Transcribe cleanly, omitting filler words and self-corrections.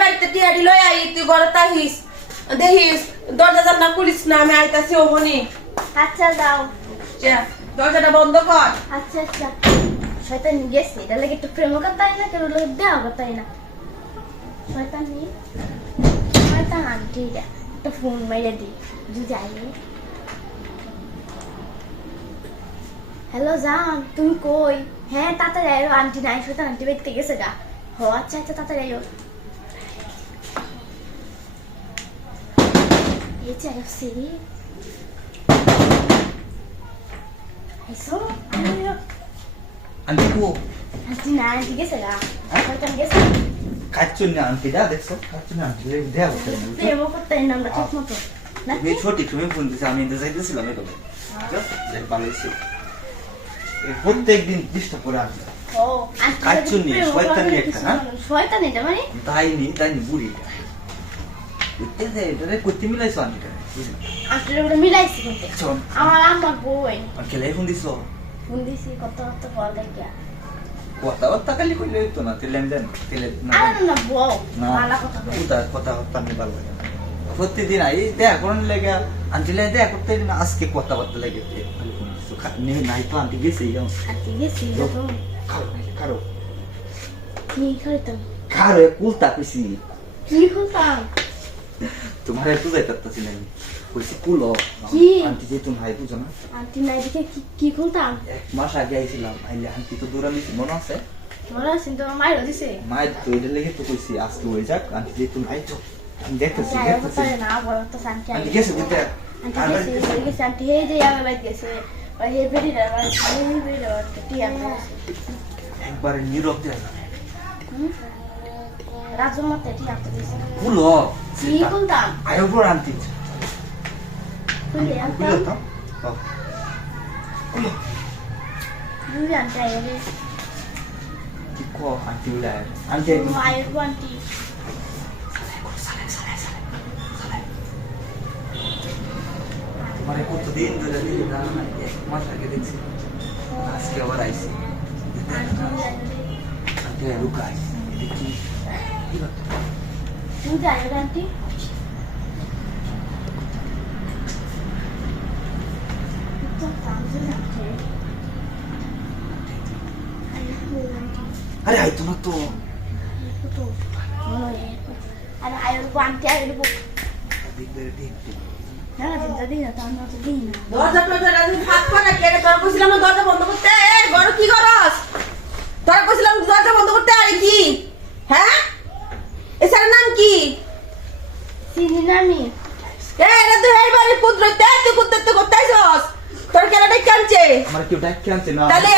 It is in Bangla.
বাড়িতে টিয়াডি লই আই তুই ঘরে তাহিস দেখিস দরজা জানলা খুলিস না আমি আইতাছি ওখানে। আচ্ছা যাও, দরজাটা বন্ধ কর। আচ্ছা আচ্ছা। শয়তান গেছে, এটা লাগে একটু প্রেম করতাই না, কেউ লোক দেওয়া করতাই না। শয়তান নি শয়তান আন্টি একটা ফোন মাইরে দি যদি যাই। হ্যালো জান, তুমি কই? হ্যাঁ তাড়াতাড়ি আয়ো, আন্টি নাই, শয়তান আন্টি বাইতে গেছে গা। ও আচ্ছা আচ্ছা তাড়াতাড়ি আয়ো। এই যে আইসি আইসো আন্টি কো? আন্টি নাই, আন্টি গেছে গা, শয়তান গেছে। কাচ্চুন না আন্টি দা দেখছো? কাচ্চুন না আন্টি দেয়া হচ্ছে না। প্রেম করতাই না আমরা ঠিক মতো না। এই ছোটি তুমি ফোন দিছো, আমি ইন্তে যাইতেছিলাম এই তবে দেখ ভালো হইছে। এই প্রত্যেকদিন ডিস্টার্ব করে আসবে। ও আন্টি কাচ্চুন নি শয়তানি একটা না? শয়তান এটা মানে তাইনি বুড়ি উঠতে দে এটা কইতে মিলাইছো আন্টি আন্টি ওটা মিলাইছি কিন্তু চল আমার আম্মা বই আর কেলে ফোন দিছো? ফোন দিছি কত কত বল দেখিয়া। কথা কালি কইলে হইতো না তেলেন দেন তেলে না আরে না বউ না ভালো কথা কই। কথা আমি ভালো লাগে না। প্রতিদিন আই দেখা করার লেগে আন্টি লাই দেখা করতে না, আজকে কথাবার্তা লাগে খালি ফোন দিছো নাই তো আন্টি গেছে এই আন্টি গেছি তো খারো কি খাইতাম খারো কুলতা কইছি কি খুলতাম তোমার একটু যাইতাছি না কইছি কুলো কি? আন্টি যে তুমি হাই বুঝো না, আন্টি নাই দেখে কি খুলতাম? এক মাস আগে আইছিলাম আইলে আন্টি তো দৌড়ালিছি মনে আছে? মনে আছে তো মাইরো দিছে। মায়ের তো এটা লেগে তো কইছি আজকে হয়ে যাক আন্টি যে তুমি আইছো আমি দেখতেছি না বলো তো আন্টি আন্টি গেছে বুঝতে আন্টি গেছে আন্টি হে যে আমার বাইক গেছে হে বেরি না হে বেরি না টিয়া একবারে নীরব দেয়া রাজু মতে টিয়া তো দিছে। কুলো কি খুলতাম? আয়ো বড় আন্টি খুলে কুলো আনতাম তো কুলো দুই আন্টি আইবে কি কো আন্টি উড়ায় আন্টি আইবে আন্টি মানে কতদিন ধরে দেখি না এক মাস আগে দেখছি আজকে আবার আইছি আন্টি লুকাই দেখি কি করতে তুই যাইবে আন্টি আরে আইতো না তো আরে আইবে আন্টি আইবে না দিন না তার মতো দিন না দরজা ফাঁক ফাঁকা কেটে তোর কইছিলাম না দরজা বন্ধ করতে। এই বড় কি করস? তোর কইছিলাম দরজা বন্ধ করতে আর কি? হ্যাঁ এটার নাম কি? চিনি না আমি। এটা তুই এই বাড়ির পুত্র তুই কুত্তে করতে আইছস তোর কেনাটা কানছে আমার কেউ ডাক কেনছে না তাহলে